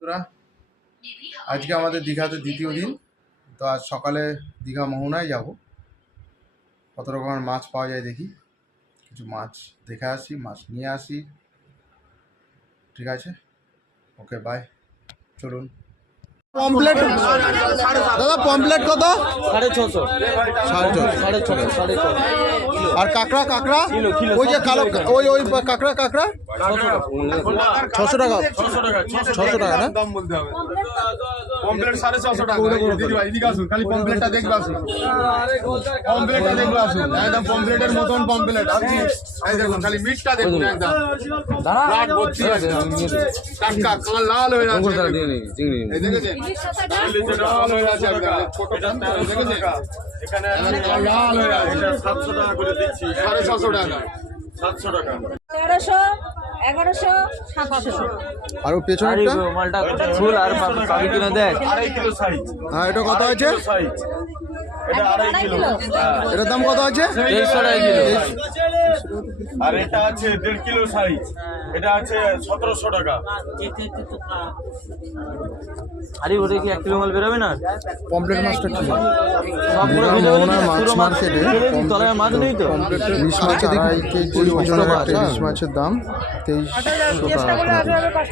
বন্ধুরা, আজকে আমাদের দীঘাতে দ্বিতীয় দিন। তো আজ সকালে দীঘা মোহনায় যাব। কত রকমের মাছ পাওয়া যায় দেখি, কিছু মাছ দেখে আসি, মাছ নিয়ে আসি। ঠিক আছে, ওকে বাই, চলুন। পমপ্লেট দাদা, পমপ্লেট কত? 650। আর কাঁকড়া কাঁকড়া ওই যে কালো ওই ওই কাঁকড়া কাঁকড়া 600 টাকা। 600 টাকা না? পমপ্লেট 650 টাকা। দিদি ভাই এদিকে আসুন, খালি পমপ্লেটটা দেখবে আসুন। পমপ্লেটটা দেখবে আসুন, একদম পমপ্লেটের মতন পমপ্লেট। আপনি এই দেখুন, খালি মিটটা দেখুন, একদম লাল ভর্তি একদম টাটকা কাল লাল হয়ে আছে। এই দেখেছেন, লাল হয়ে আছে একদম ছোট পমপ্লেট দেখেছেন, এখানে লাল হয়ে আছে। 700 টাকা করে দিচ্ছি। 650 টাকা। 700 টাকা। 1300, 1100, 700। আর ওর পেছনেরটা মালটা ফুল আর পাবি কিনা দেখ। 2.5 কিলো সাইজ। হ্যাঁ, এটা কত আছে? সাইজ এটা 2.5 কিলো। এটার দাম কত আছে? 2300 টাকা কিলো। আর এটা আছে 1.5 কিলো সাইজ, এটা আছে 1700 টাকা। আরে ওটা কি 1 কিলো মাল বেরোবে না? পমপ্লেট মাছটা কি? সব পুরো দীঘা ভেজে মোহনার মাছ পুরো মাছ মার্কেটে তলায় মাছ নেই তো? ইলিশ মাছের দাম 2300 টাকা। ইলিশ মাছের দাম 2300 টাকা।